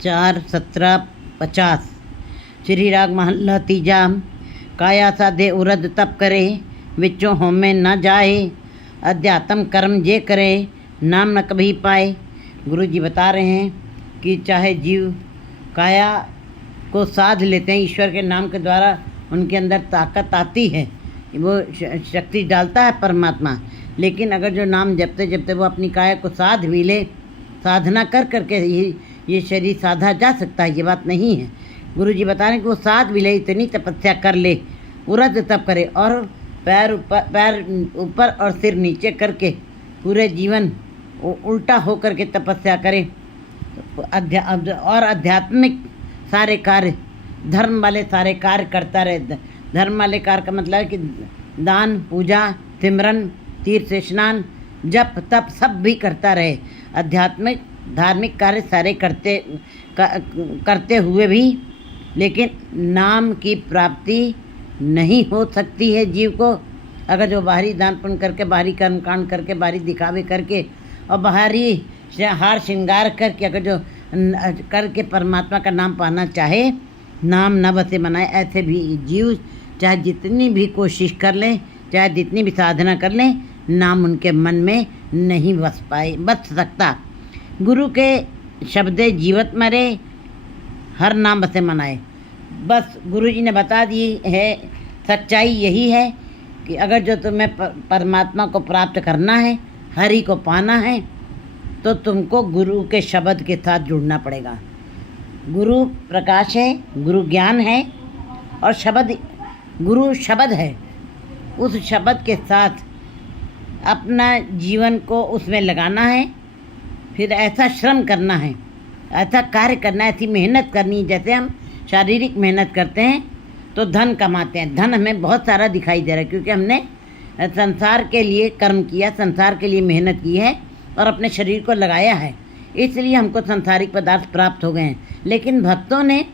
4:17-50। श्री राग महला तीजा। काया साधे उरद तप करे, विचों होमे न जाए। अध्यात्म कर्म जे करे, नाम न कभी पाए। गुरु जी बता रहे हैं कि चाहे जीव काया को साध लेते हैं, ईश्वर के नाम के द्वारा उनके अंदर ताकत आती है, वो शक्ति डालता है परमात्मा। लेकिन अगर जो नाम जपते जपते वो अपनी काया को साध भी ले, साधना कर करके ये शरीर साधा जा सकता है, ये बात नहीं है। गुरु जी बता रहे हैं कि वो साध भी ले, इतनी तपस्या कर ले, उरद तप करे और पैर ऊपर और सिर नीचे करके पूरे जीवन उल्टा हो करके तपस्या करे और आध्यात्मिक सारे कार्य, धर्म वाले सारे कार्य करता रहे। धर्म वाले कार्य का मतलब है कि दान, पूजा, सिमरन, तीर्थ स्नान, जप तप सब भी करता रहे। आध्यात्मिक धार्मिक कार्य सारे करते हुए भी लेकिन नाम की प्राप्ति नहीं हो सकती है जीव को। अगर जो बाहरी दान पुण्य करके, बाहरी कर्मकांड करके, बाहरी दिखावे करके और बाहरी हार श्रृंगार करके अगर जो करके परमात्मा का नाम पाना चाहे, नाम न बसे मनाए, ऐसे भी जीव चाहे जितनी भी कोशिश कर लें, चाहे जितनी भी साधना कर लें, नाम उनके मन में नहीं बस सकता। गुरु के शब्दे जीवत मरे, हर नाम बसे मनाए। बस गुरु जी ने बता दी है, सच्चाई यही है कि अगर जो तुम्हें परमात्मा को प्राप्त करना है, हरि को पाना है, तो तुमको गुरु के शब्द के साथ जुड़ना पड़ेगा। गुरु प्रकाश है, गुरु ज्ञान है और गुरु शब्द है। उस शब्द के साथ अपना जीवन को उसमें लगाना है, फिर ऐसा श्रम करना है, ऐसा कार्य करना है, ऐसी मेहनत करनी। जैसे हम शारीरिक मेहनत करते हैं तो धन कमाते हैं, धन हमें बहुत सारा दिखाई दे रहा है क्योंकि हमने संसार के लिए कर्म किया, संसार के लिए मेहनत की है और अपने शरीर को लगाया है, इसलिए हमको सांसारिक पदार्थ प्राप्त हो गए हैं। लेकिन भक्तों ने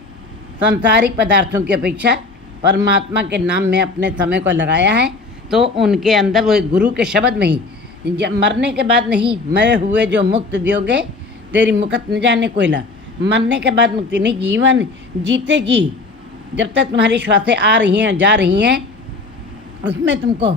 सांसारिक पदार्थों की अपेक्षा परमात्मा के नाम में अपने समय को लगाया है, तो उनके अंदर वो गुरु के शब्द में ही, मरने के बाद नहीं, मरे हुए जो मुक्त दियोगे तेरी मुकत न जाने कोयला। मरने के बाद मुक्ति नहीं, जीवन जीते जी जब तक तुम्हारी श्वासें आ रही हैं जा रही हैं, उसमें तुमको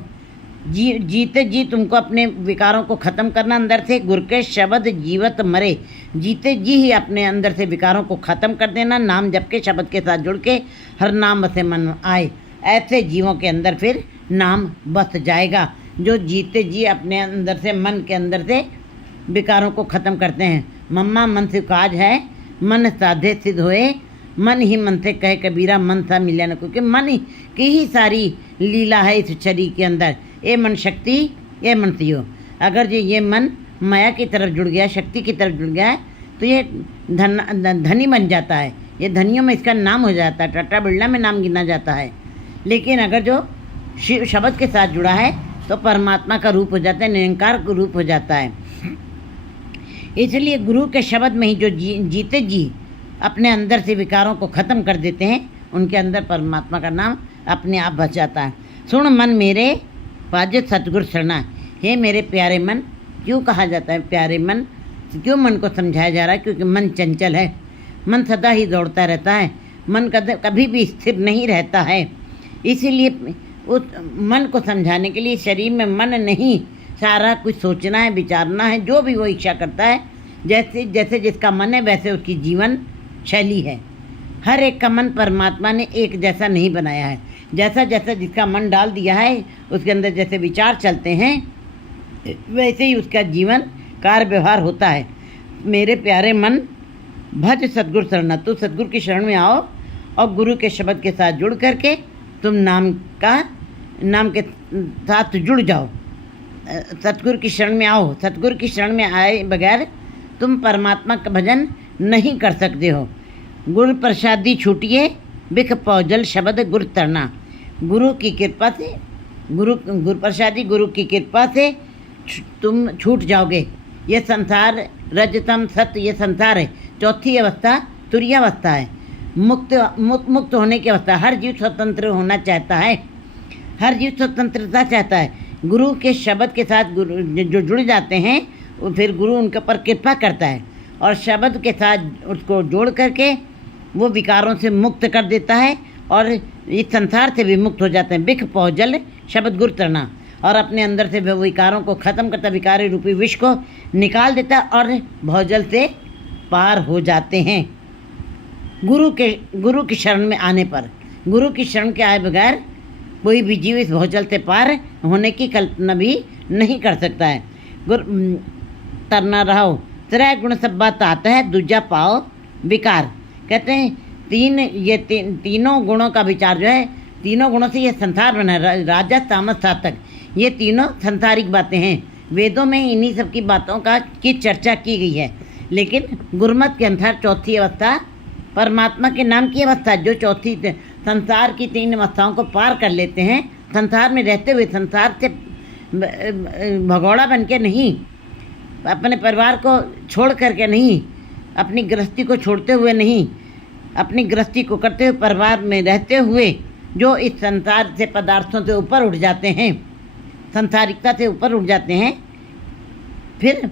जीते जी तुमको अपने विकारों को ख़त्म करना अंदर से। गुरु के शब्द जीवत मरे, जीते जी ही अपने अंदर से विकारों को ख़त्म कर देना। नाम जप के शब्द के साथ जुड़ के हर नाम बसे मन आए, ऐसे जीवों के अंदर फिर नाम बस जाएगा, जो जीते जी अपने अंदर से, मन के अंदर से विकारों को ख़त्म करते हैं। मम्मा मन से काज है, मन साधे सिद्ध होए, मन ही मन से कहे कबीरा, मन सा मिला न। क्योंकि मन की ही सारी लीला है इस शरीर के अंदर। ये मन शक्ति, ये मन सियो। अगर जो ये मन माया की तरफ जुड़ गया, शक्ति की तरफ जुड़ गया है, तो ये धनी बन जाता है। ये धनियों में इसका नाम हो जाता है, टाटा बिरला में नाम गिना जाता है। लेकिन अगर जो शिव शब्द के साथ जुड़ा है तो परमात्मा का रूप हो जाता है, निरंकार का रूप हो जाता है। इसलिए गुरु के शब्द में ही जो जीते जी अपने अंदर से विकारों को ख़त्म कर देते हैं, उनके अंदर परमात्मा का नाम अपने आप बच जाता है। सुन मन मेरे पाजे सतगुरु शरणा। हे मेरे प्यारे मन, क्यों कहा जाता है प्यारे मन, क्यों मन को समझाया जा रहा है? क्योंकि मन चंचल है, मन सदा ही दौड़ता रहता है, मन कभी भी स्थिर नहीं रहता है। इसीलिए उस मन को समझाने के लिए शरीर में मन नहीं, सारा कुछ सोचना है, विचारना है, जो भी वो इच्छा करता है। जैसे जैसे जिसका मन है वैसे उसकी जीवन शैली है। हर एक का मन परमात्मा ने एक जैसा नहीं बनाया है। जैसा जैसा जिसका मन डाल दिया है, उसके अंदर जैसे विचार चलते हैं, वैसे ही उसका जीवन कार्य व्यवहार होता है। मेरे प्यारे मन, भज सतगुरु शरण। तो सतगुरु की शरण में आओ और गुरु के शब्द के साथ जुड़ करके तुम नाम के साथ जुड़ जाओ। सतगुरु की शरण में आओ। सतगुरु की शरण में आए बगैर तुम परमात्मा का भजन नहीं कर सकते हो। गुरु प्रसादी छूटिए, बिख पौजल शब्द गुरु तरना। गुरु की कृपा से, गुरु प्रसादी, गुरु की कृपा से तुम छूट जाओगे। ये संसार रजतम सत्य, ये संसार है। चौथी अवस्था तुरीयावस्था है, मुक्त होने की अवस्था। हर जीव स्वतंत्र होना चाहता है, हर जीव स्वतंत्रता चाहता है। गुरु के शब्द के साथ जो जुड़ जाते हैं, फिर गुरु उनके ऊपर कृपा करता है और शब्द के साथ उसको जोड़ करके वो विकारों से मुक्त कर देता है और इस संसार से भी मुक्त हो जाते हैं। बिख पौजल शब्द गुर तरना, और अपने अंदर से वो विकारों को ख़त्म करता, विकारी रूपी विष को निकाल देता और भौजल से पार हो जाते हैं। गुरु की शरण में आने पर, गुरु की शरण के आए बगैर कोई भी जीव इस भौजल से पार होने की कल्पना भी नहीं कर सकता है। तरना रहो त्रय गुण सब बात आता है, दूजा पाओ विकार। कहते हैं तीनों गुणों का विचार जो है, तीनों गुणों से ये संसार बना है, राजा तामस सातक, ये तीनों संसारिक बातें हैं। वेदों में इन्हीं सब की बातों की चर्चा की गई है, लेकिन गुरमत के अनुसार चौथी अवस्था परमात्मा के नाम की अवस्था, जो चौथी संसार की तीन अवस्थाओं को पार कर लेते हैं, संसार में रहते हुए, संसार से भगोड़ा बन के नहीं, अपने परिवार को छोड़ करके नहीं, अपनी गृहस्थी को छोड़ते हुए नहीं, अपनी गृहस्थी को करते हुए परिवार में रहते हुए जो इस संसार से पदार्थों से ऊपर उठ जाते हैं, संसारिकता से ऊपर उठ जाते हैं, फिर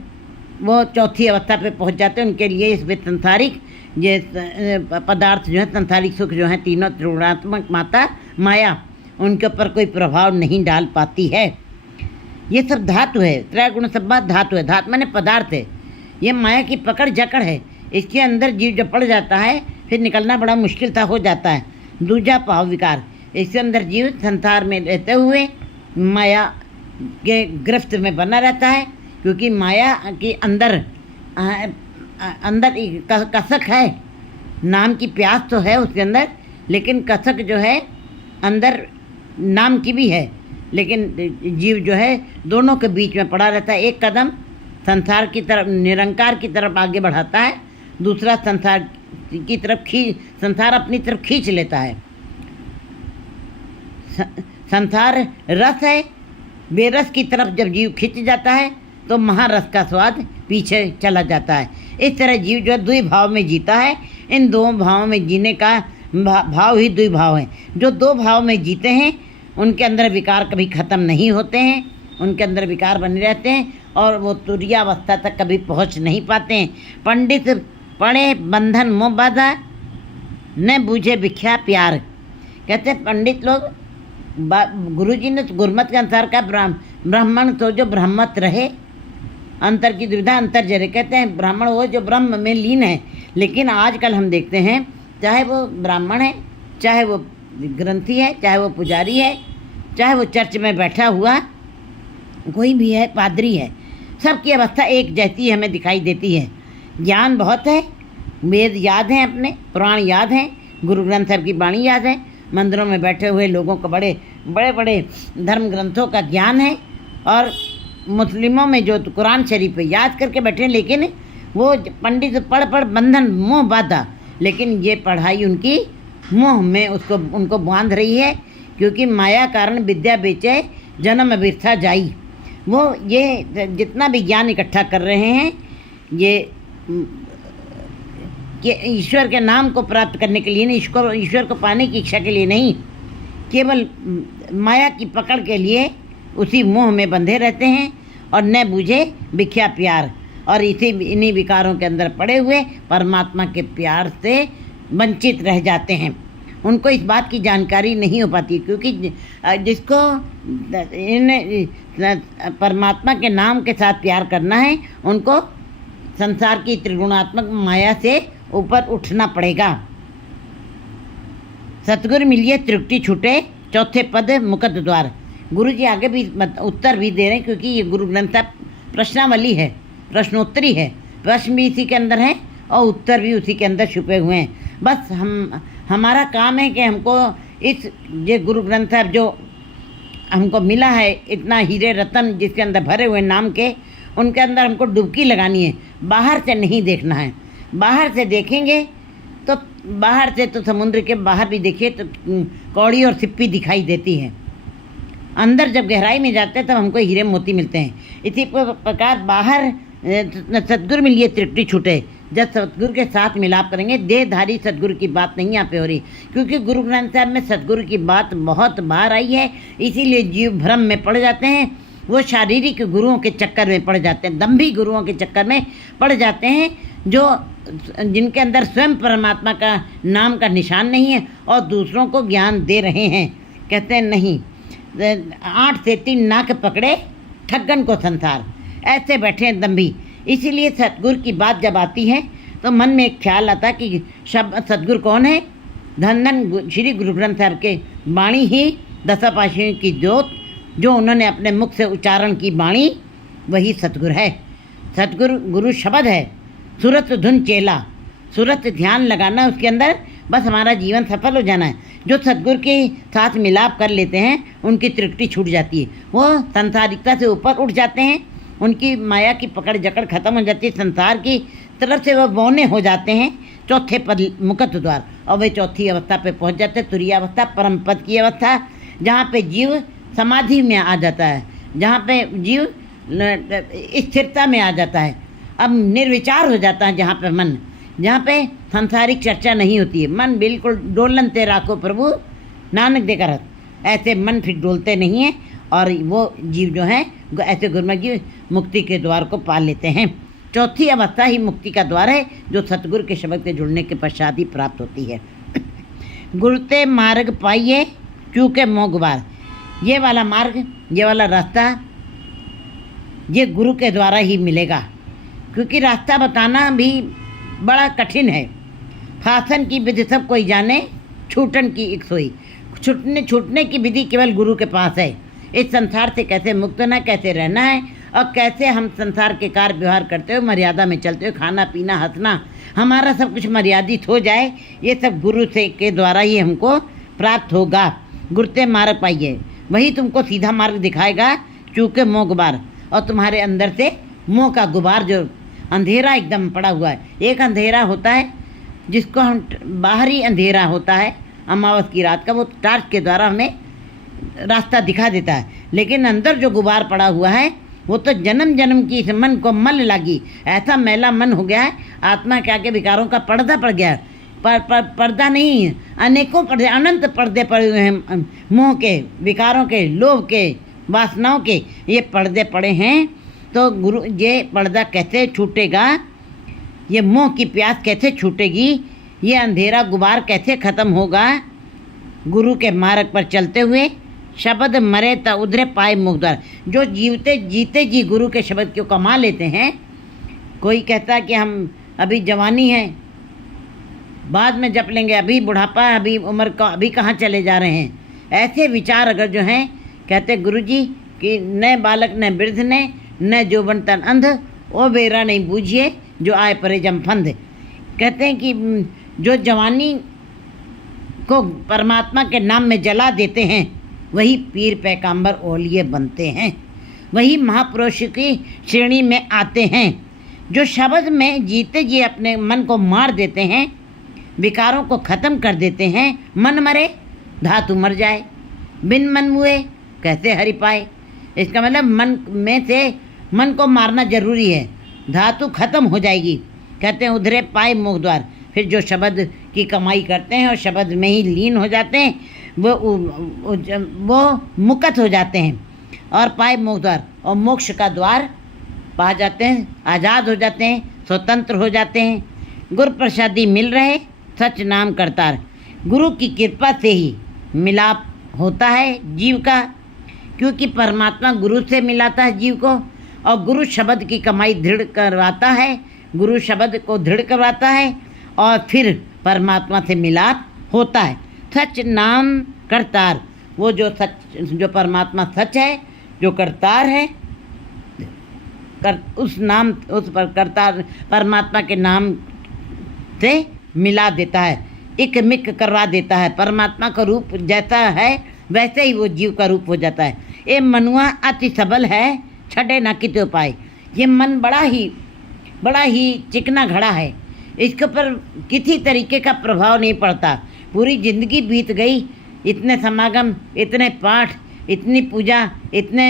वो चौथी अवस्था पे पहुंच जाते हैं। उनके लिए इस संसारिक ये पदार्थ जो है, संसारिक सुख जो है, तीनों त्रिगुणात्मक माता माया, उनके ऊपर कोई प्रभाव नहीं डाल पाती है। ये सब धातु है, त्रैगुण सब बात धातु है। धातु माने पदार्थ है, ये माया की पकड़ जकड़ है। इसके अंदर जीव जब पड़ जाता है फिर निकलना बड़ा मुश्किल था हो जाता है। दूजा भाव विकार, इसके अंदर जीव संसार में रहते हुए माया के गिरफ्त में बना रहता है, क्योंकि माया के अंदर कसक है, नाम की प्यास तो है उसके अंदर, लेकिन कसक जो है अंदर नाम की भी है, लेकिन जीव जो है दोनों के बीच में पड़ा रहता है। एक कदम संसार की तरफ, निरंकार की तरफ आगे बढ़ाता है, दूसरा संसार की तरफ संसार अपनी तरफ खींच लेता है। संसार रस है, बेरस की तरफ जब जीव खींच जाता है तो महारस का स्वाद पीछे चला जाता है। इस तरह जीव जो द्विभाव में जीता है। इन दो भावों में जीने का भाव ही द्विभाव है। जो दो भाव में जीते हैं उनके अंदर विकार कभी ख़त्म नहीं होते हैं, उनके अंदर विकार बने रहते हैं और वो तुरीयावस्था तक कभी पहुंच नहीं पाते हैं। पंडित पढ़े बंधन मोह बाधा, न बूझे भिख्या प्यार। कहते हैं पंडित लोग, गुरुजी ने गुरमत के अनुसार का ब्राह्मण तो जो ब्रह्मत रहे, अंतर की दुविधा अंतर जरे। कहते हैं ब्राह्मण वो जो ब्रह्म में लीन है। लेकिन आजकल हम देखते हैं, चाहे वो ब्राह्मण है, चाहे वो ग्रंथी है, चाहे वो पुजारी है, चाहे वो चर्च में बैठा हुआ कोई भी है, पादरी है, सबकी अवस्था एक जैसी हमें दिखाई देती है। ज्ञान बहुत है, वेद याद हैं, अपने पुराण याद हैं, गुरु ग्रंथ साहब की वाणी याद है, मंदिरों में बैठे हुए लोगों को बड़े बड़े धर्म ग्रंथों का ज्ञान है, और मुस्लिमों में जो कुरान शरीफ याद करके बैठे, लेकिन वो पंडित पढ़ बंधन मोह बाधा, लेकिन ये पढ़ाई उनकी मोह में उनको बांध रही है, क्योंकि माया कारण विद्या बेचे जन्म बिरथा जाई। वो ये जितना भी ज्ञान इकट्ठा कर रहे हैं, ये कि ईश्वर के नाम को प्राप्त करने के लिए नहीं, ईश्वर को पाने की इच्छा के लिए नहीं, केवल माया की पकड़ के लिए उसी मोह में बंधे रहते हैं और न बूझे भिख्या प्यार, और इन्हीं विकारों के अंदर पड़े हुए परमात्मा के प्यार से वंचित रह जाते हैं। उनको इस बात की जानकारी नहीं हो पाती, क्योंकि जिसको इन परमात्मा के नाम के साथ प्यार करना है, उनको संसार की त्रिगुणात्मक माया से ऊपर उठना पड़ेगा। सतगुरु मिलिए त्रुटि छूटे, चौथे पद मुकद द्वार। गुरु जी आगे भी उत्तर भी दे रहे हैं, क्योंकि ये गुरु ग्रंथ प्रश्नावली है, प्रश्नोत्तरी है, प्रश्न भी इसी के अंदर है और उत्तर भी उसी के अंदर छुपे हुए हैं। बस हमारा काम है कि हमको ये गुरु ग्रंथ साहब जो हमको मिला है, इतना हीरे रतन जिसके अंदर भरे हुए नाम के, उनके अंदर हमको डुबकी लगानी है, बाहर से नहीं देखना है। बाहर से देखेंगे तो बाहर से तो समुद्र के बाहर भी देखिए तो कौड़ी और सिप्पी दिखाई देती है, अंदर जब गहराई में जाते हैं तब हमको हीरे मोती मिलते हैं। इसी प्रकार बाहर सतगुरु मिलिए त्रुटि छूटे, जब सतगुरु के साथ मिलाप करेंगे। देहधारी सतगुरु की बात नहीं यहाँ पे हो रही, क्योंकि गुरु ग्रंथ साहब में सतगुरु की बात बहुत बार आई है, इसीलिए जीव भ्रम में पड़ जाते हैं। वो शारीरिक गुरुओं के चक्कर में पड़ जाते हैं, दम्भी गुरुओं के चक्कर में पड़ जाते हैं, जो जिनके अंदर स्वयं परमात्मा का नाम का निशान नहीं है और दूसरों को ज्ञान दे रहे हैं। कहते हैं नहीं, 8 से 3 नाक पकड़े ठग्गन को संसार, ऐसे बैठे हैं दम्भी। इसीलिए सतगुरु की बात जब आती है तो मन में एक ख्याल आता कि सतगुरु कौन है? धन धन श्री गुरु ग्रंथ साहब के वाणी ही दशापाशियों की ज्योत, जो उन्होंने अपने मुख से उच्चारण की वाणी, वही सतगुरु है। सतगुरु गुरु शब्द है, सूरत धुन चेला, सूरत ध्यान लगाना उसके अंदर, बस हमारा जीवन सफल हो जाना है। जो सतगुरु के साथ मिलाप कर लेते हैं उनकी त्रुटि छूट जाती है, वो संसारिकता से ऊपर उठ जाते हैं, उनकी माया की पकड़ जकड़ खत्म हो जाती है, संसार की तरफ से वो बौने हो जाते हैं। चौथे पद मुकत द्वार, और वे चौथी अवस्था पे पहुंच जाते हैं, तुरीय अवस्था, परम पद की अवस्था, जहाँ पे जीव समाधि में आ जाता है, जहाँ पे जीव स्थिरता में आ जाता है, अब निर्विचार हो जाता है, जहाँ पे मन, जहाँ पे सांसारिक चर्चा नहीं होती है, मन बिल्कुल डोलन ते राखो प्रभु नानक दे करत, ऐसे मन फिर डोलते नहीं हैं और वो जीव जो हैं ऐसे गुरुमुख जीव मुक्ति के द्वार को पा लेते हैं। चौथी अवस्था ही मुक्ति का द्वार है, जो सतगुरु के शब्द के जुड़ने के पश्चात ही प्राप्त होती है। गुरते मार्ग पाइए चूके मोह गुबार, ये वाला मार्ग, ये वाला रास्ता, ये गुरु के द्वारा ही मिलेगा, क्योंकि रास्ता बताना भी बड़ा कठिन है। फासन की विधि सब कोई जाने, छूटन की एक सोई, छूटने की विधि केवल गुरु के पास है। इस संसार से कैसे मुक्त होना, कैसे रहना है, और कैसे हम संसार के कार्य व्यवहार करते हुए मर्यादा में चलते हुए खाना पीना हंसना, हमारा सब कुछ मर्यादित हो जाए, ये सब गुरु से के द्वारा ही हमको प्राप्त होगा। गुरते मार्ग पाइए, वही तुमको सीधा मार्ग दिखाएगा, चूँकि मोह गुबार, और तुम्हारे अंदर से मोह का गुबार, जो अंधेरा एकदम पड़ा हुआ है, एक अंधेरा होता है जिसको हम बाहरी अंधेरा होता है अमावस की रात का, वो टार्च के द्वारा हमें रास्ता दिखा देता है, लेकिन अंदर जो गुबार पड़ा हुआ है वो तो जन्म जन्म की इस मन को मल लागी, ऐसा मैला मन हो गया है, आत्मा के आगे विकारों का पर्दा पड़ गया है। पर्दा नहीं है, अनेकों पर्दे, अनंत पर्दे पड़े हुए हैं, मोह के, विकारों के, लोभ के, वासनाओं के, ये पर्दे पड़े हैं। तो गुरु, ये पर्दा कैसे छूटेगा, ये मोह की प्यास कैसे छूटेगी, ये अंधेरा गुबार कैसे ख़त्म होगा? गुरु के मार्ग पर चलते हुए, शब्द मरे त उधरे पाए मुक्तार, जो जीवते जीते जी गुरु के शब्द को कमा लेते हैं। कोई कहता है कि हम अभी जवानी है, बाद में जप लेंगे, अभी बुढ़ापा, अभी उम्र का, अभी कहाँ चले जा रहे हैं, ऐसे विचार अगर जो हैं, कहते गुरु जी कि न बालक न वृद्ध न जोबन तन अंध, ओ बेरा नहीं बूझिए जो आए परे जम फंद। कहते हैं कि जो जवानी को परमात्मा के नाम में जला देते हैं, वही पीर पैगंबर औलिये बनते हैं, वही महापुरुष की श्रेणी में आते हैं। जो शब्द में जीते जी अपने मन को मार देते हैं, विकारों को ख़त्म कर देते हैं। मन मरे धातु मर जाए, बिन मन मुए कैसे हरि पाए। इसका मतलब मन में से मन को मारना जरूरी है, धातु खत्म हो जाएगी। कहते हैं उधरे पाए मुख द्वार, फिर जो शब्द की कमाई करते हैं और शब्द में ही लीन हो जाते हैं, वो मुक्त हो जाते हैं और पाए मुख द्वार, और मोक्ष का द्वार पा जाते हैं, आज़ाद हो जाते हैं, स्वतंत्र हो जाते हैं। गुरु प्रसादी मिल रहे सच नाम करतार, गुरु की कृपा से ही मिलाप होता है जीव का, क्योंकि परमात्मा गुरु से मिलाता है जीव को, और गुरु शब्द की कमाई दृढ़ करवाता है, गुरु शब्द को दृढ़ करवाता है, और फिर परमात्मा से मिलाप होता है। सच नाम करतार, वो जो सच, जो परमात्मा सच है, जो करतार है, उस नाम, उस पर करतार परमात्मा के नाम से मिला देता है, इक मिक करवा देता है। परमात्मा का रूप जैसा है वैसे ही वो जीव का रूप हो जाता है। ये मनुआ अति सबल है, छठे ना किते उपाय। ये मन बड़ा ही चिकना घड़ा है, इसके ऊपर किसी तरीके का प्रभाव नहीं पड़ता। पूरी जिंदगी बीत गई, इतने समागम, इतने पाठ, इतनी पूजा, इतने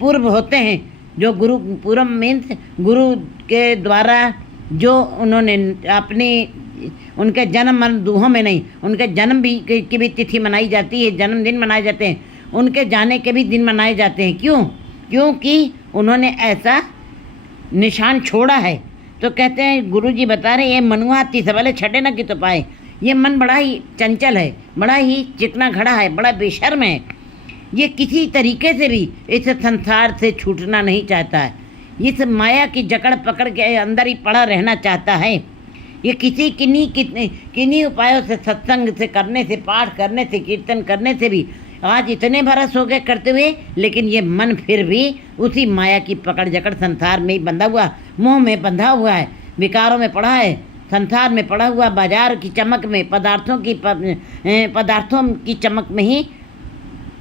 पूर्व होते हैं, जो गुरु पूर्व मीन्स गुरु के द्वारा जो उन्होंने अपनी, उनके जन्म मरण दूहों में नहीं, उनके जन्म भी की भी तिथि मनाई जाती है, जन्मदिन मनाए जाते हैं, उनके जाने के भी दिन मनाए जाते हैं। क्यों? क्योंकि उन्होंने ऐसा निशान छोड़ा है। तो कहते हैं गुरुजी बता रहे ये मनुआ हाथी से भले छठे न कि तो पाए। ये मन बड़ा ही चंचल है, बड़ा ही चिकना खड़ा है, बड़ा बेशर्म है। ये किसी तरीके से भी इस संसार से छूटना नहीं चाहता है, इस माया की जकड़ पकड़ के अंदर ही पड़ा रहना चाहता है। ये किसी किन्हीं उपायों से, सत्संग से करने से, पाठ करने से, कीर्तन करने से भी आज इतने बरस हो गए करते हुए, लेकिन ये मन फिर भी उसी माया की पकड़ जकड़ संसार में ही बंधा हुआ, मोह में बंधा हुआ है, विकारों में पड़ा है, संसार में पड़ा हुआ, बाजार की चमक में, पदार्थों की चमक में ही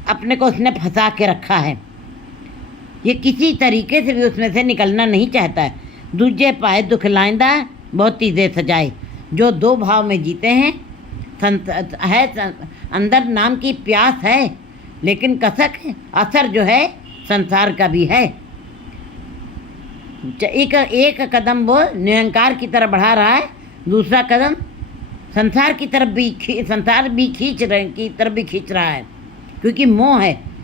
अपने को उसने फंसा के रखा है। ये किसी तरीके से भी उसमें से निकलना नहीं चाहता है। दूजे पाए दुख लाइंदा बहुत चीज़ें सजाए। जो दो भाव में जीते हैं, अंदर नाम की प्यास है, लेकिन कसक असर जो है संसार का भी है। एक कदम वो निरंकार की तरफ बढ़ा रहा है, दूसरा कदम संसार की तरफ भी खींच रहा है, क्योंकि मोह है।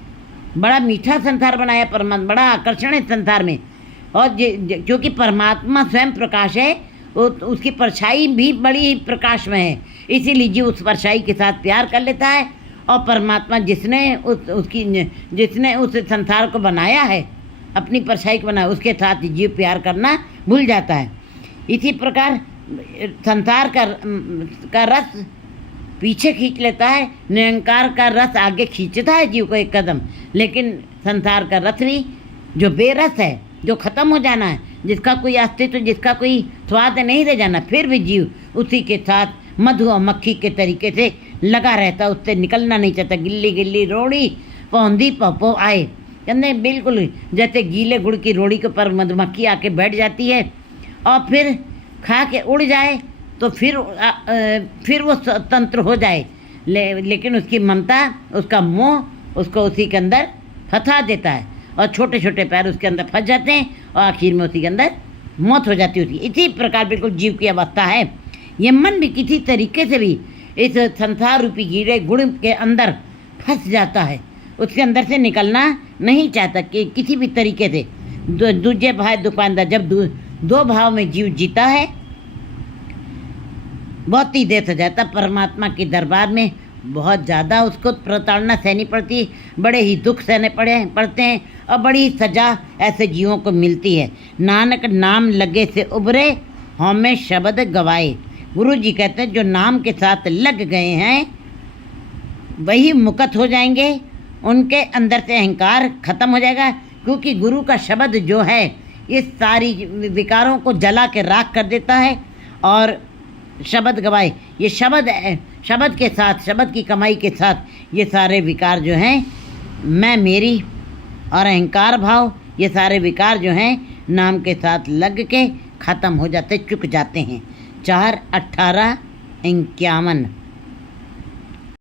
बड़ा मीठा संसार बनाया परमात्मा, बड़ा आकर्षण है संसार में। और क्योंकि परमात्मा स्वयं प्रकाश है, उसकी परछाई भी बड़ी प्रकाश में है, इसीलिए जीव उस परछाई के साथ प्यार कर लेता है। और परमात्मा जिसने उस संसार को बनाया है, अपनी परछाई को बनाया, उसके साथ जीव प्यार करना भूल जाता है। इसी प्रकार संसार का रस पीछे खींच लेता है, निरंकार का रस आगे खींचता है जीव को एक कदम। लेकिन संसार का रस भी जो बेरस है, जो ख़त्म हो जाना है, जिसका कोई अस्तित्व, जिसका कोई स्वाद नहीं रह जाना, फिर भी जीव उसी के साथ मधु और मक्खी के तरीके से लगा रहता, उससे निकलना नहीं चाहता। गिल्ली गिल्ली रोड़ी पौंधी पपो आए, कहते बिल्कुल जैसे गीले गुड़ की रोड़ी के ऊपर मधुमक्खी आके बैठ जाती है और फिर खा के उड़ जाए, तो फिर वो स्वतंत्र हो जाए, लेकिन उसकी ममता, उसका मोह उसको उसी के अंदर फंसा देता है, और छोटे छोटे पैर उसके अंदर फंस जाते हैं, और आखिर में उसी के अंदर मौत हो जाती है उसकी। इसी प्रकार बिल्कुल जीव की अवस्था है। ये मन भी किसी तरीके से भी इस संसार रूपी कीड़े गुण के अंदर फंस जाता है, उसके अंदर से निकलना नहीं चाहता कि किसी भी तरीके से। दूजे भाई दुकानदार, जब दो भाव में जीव जीता है, बहुत ही देर से जाता परमात्मा के दरबार में, बहुत ज़्यादा उसको प्रताड़ना सहनी पड़ती, बड़े ही दुख सहने पड़ते हैं, और बड़ी सजा ऐसे जीवों को मिलती है। नानक नाम लगे से उभरे, हमें शब्द गवाए। गुरु जी कहते हैं जो नाम के साथ लग गए हैं वही मुक्त हो जाएंगे, उनके अंदर से अहंकार खत्म हो जाएगा, क्योंकि गुरु का शब्द जो है ये सारी विकारों को जला के राख कर देता है। और शब्द गवाए, ये शब्द के साथ, शब्द की कमाई के साथ ये सारे विकार जो हैं, मैं मेरी और अहंकार भाव, ये सारे विकार जो हैं नाम के साथ लग के ख़त्म हो जाते, चुक जाते हैं। 4/18/51